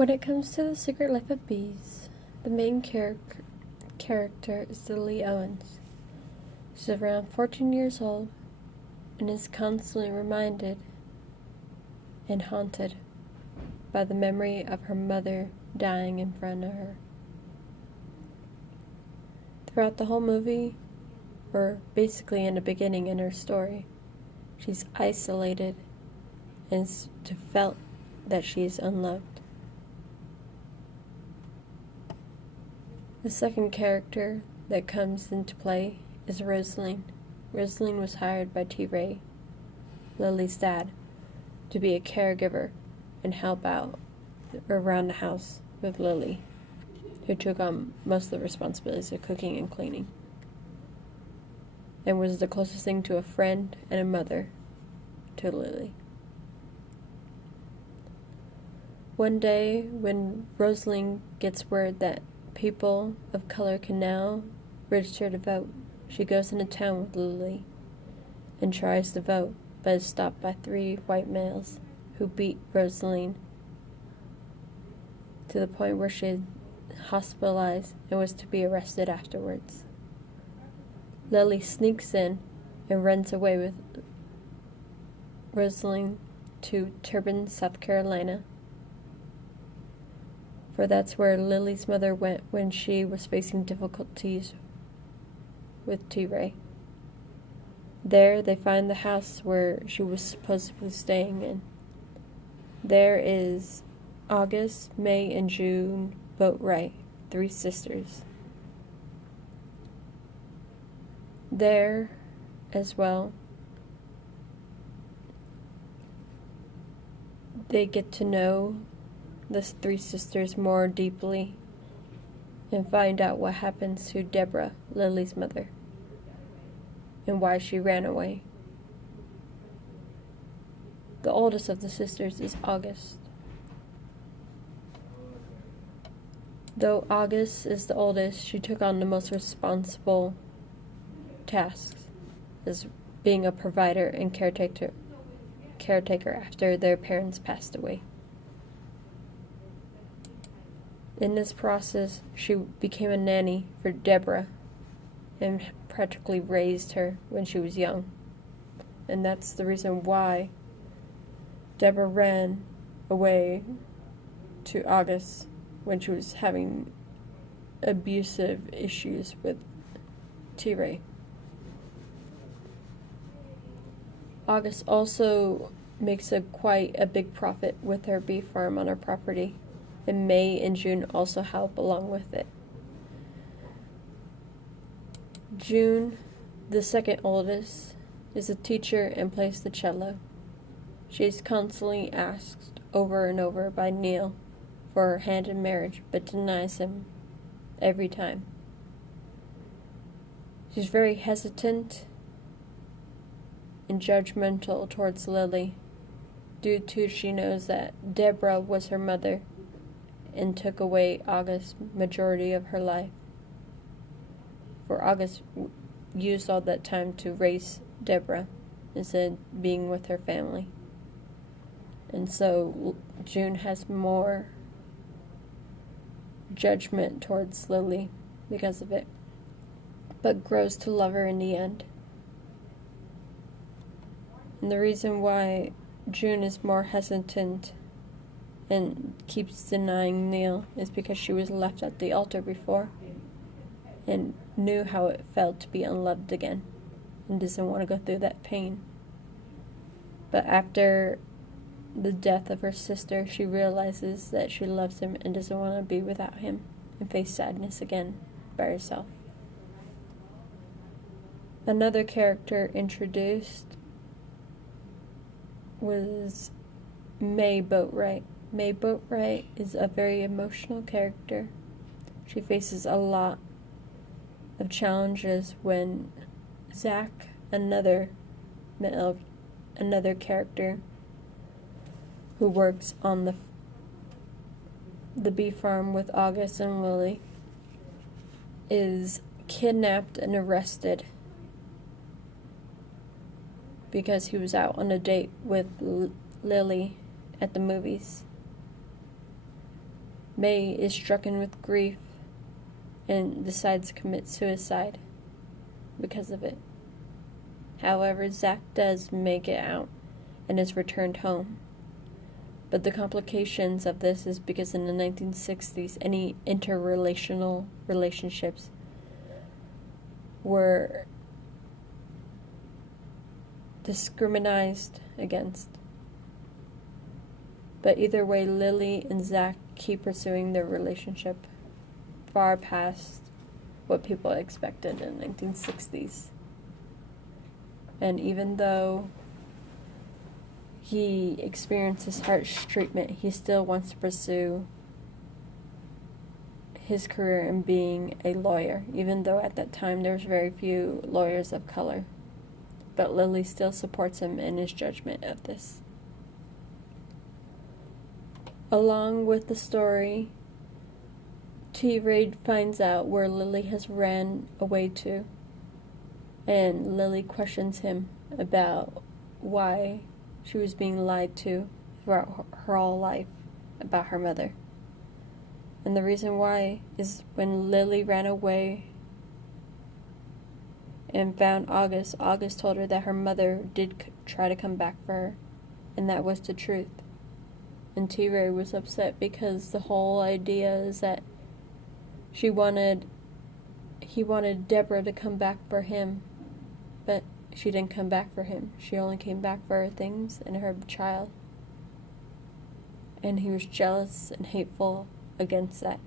When it comes to The Secret Life of Bees, the main character is Lily Owens. She's around 14 years old and is constantly reminded and haunted by the memory of her mother dying in front of her. Throughout the whole movie, or basically in the beginning in her story, she's isolated and felt that she is unloved. The second character that comes into play is Rosaline. Rosaline was hired by T. Ray, Lily's dad, to be a caregiver and help out around the house with Lily, who took on most of the responsibilities of cooking and cleaning, and was the closest thing to a friend and a mother to Lily. One day, when Rosaline gets word that people of color can now register to vote, she goes into town with Lily and tries to vote, but is stopped by 3 white males who beat Rosaline to the point where she is hospitalized and was to be arrested afterwards. Lily sneaks in and runs away with Rosaline to Turbin, South Carolina, for that's where Lily's mother went when she was facing difficulties with T. Ray. There they find the house where she was supposedly staying in. There is August, May, and June Boatwright, 3 sisters. There as well, they get to know the 3 sisters more deeply and find out what happens to Deborah, Lily's mother, and why she ran away. The oldest of the sisters is August. Though August is the oldest, she took on the most responsible tasks as being a provider and caretaker after their parents passed away. In this process, she became a nanny for Deborah and practically raised her when she was young. And that's the reason why Deborah ran away to August when she was having abusive issues with T. Ray. August also makes quite a big profit with her bee farm on her property, and May and June also help along with it. June, the second oldest, is a teacher and plays the cello. She is constantly asked over and over by Neil for her hand in marriage, but denies him every time. She's very hesitant and judgmental towards Lily, due to she knows that Deborah was her mother and took away August's majority of her life. For August used all that time to raise Deborah instead of being with her family. And so June has more judgment towards Lily because of it, but grows to love her in the end. And the reason why June is more hesitant and keeps denying Neil is because she was left at the altar before and knew how it felt to be unloved again and doesn't want to go through that pain. But after the death of her sister, she realizes that she loves him and doesn't want to be without him and face sadness again by herself. Another character introduced was May Boatwright. May Boatwright is a very emotional character. She faces a lot of challenges when Zach, another character who works on the bee farm with August and Lily, is kidnapped and arrested because he was out on a date with Lily at the movies. May is stricken with grief and decides to commit suicide because of it. However, Zach does make it out and is returned home. But the complications of this is because in the 1960s, any interrelational relationships were discriminated against. But either way, Lily and Zach keep pursuing their relationship far past what people expected in the 1960s. And even though he experiences harsh treatment, he still wants to pursue his career in being a lawyer, even though at that time there was very few lawyers of color. But Lily still supports him in his judgment of this. Along with the story, T-Ray finds out where Lily has ran away to, and Lily questions him about why she was being lied to throughout her whole life about her mother. And the reason why is when Lily ran away and found August, August told her that her mother did try to come back for her, and that was the truth. And T-Ray was upset because the whole idea is that he wanted Deborah to come back for him, but she didn't come back for him. She only came back for her things and her child. And he was jealous and hateful against that.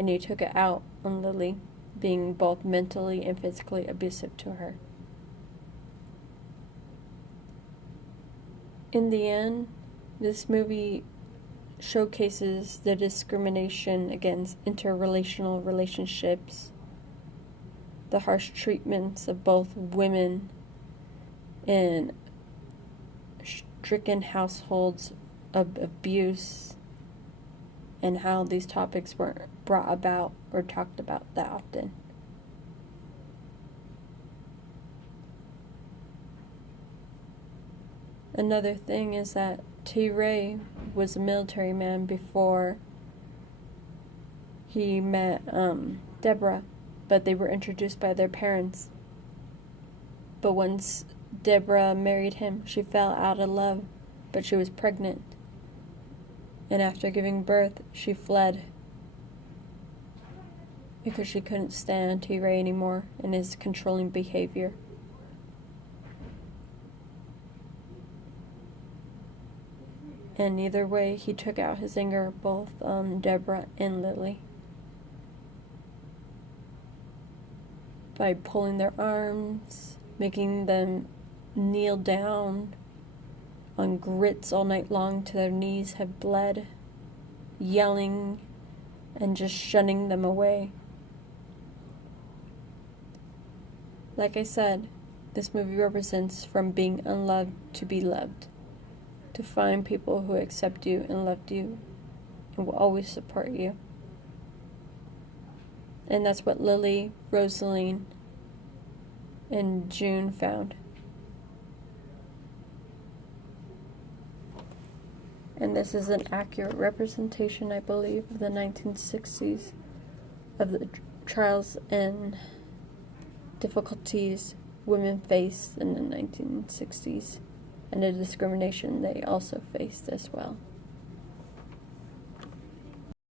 And he took it out on Lily, being both mentally and physically abusive to her. In the end, this movie showcases the discrimination against interrelational relationships, the harsh treatments of both women in stricken households of abuse, and how these topics weren't brought about or talked about that often. Another thing is that T-Ray was a military man before he met Deborah, but they were introduced by their parents. But once Deborah married him, she fell out of love, but she was pregnant. And after giving birth, she fled because she couldn't stand T-Ray anymore and his controlling behavior. And either way, he took out his anger both on Deborah and Lily by pulling their arms, making them kneel down on grits all night long till their knees have bled, yelling and just shunning them away. Like I said, this movie represents from being unloved to be loved, to find people who accept you and love you and will always support you. And that's what Lily, Rosaline, and June found. And this is an accurate representation, I believe, of the 1960s, of the trials and difficulties women faced in the 1960s, and the discrimination they also faced as well.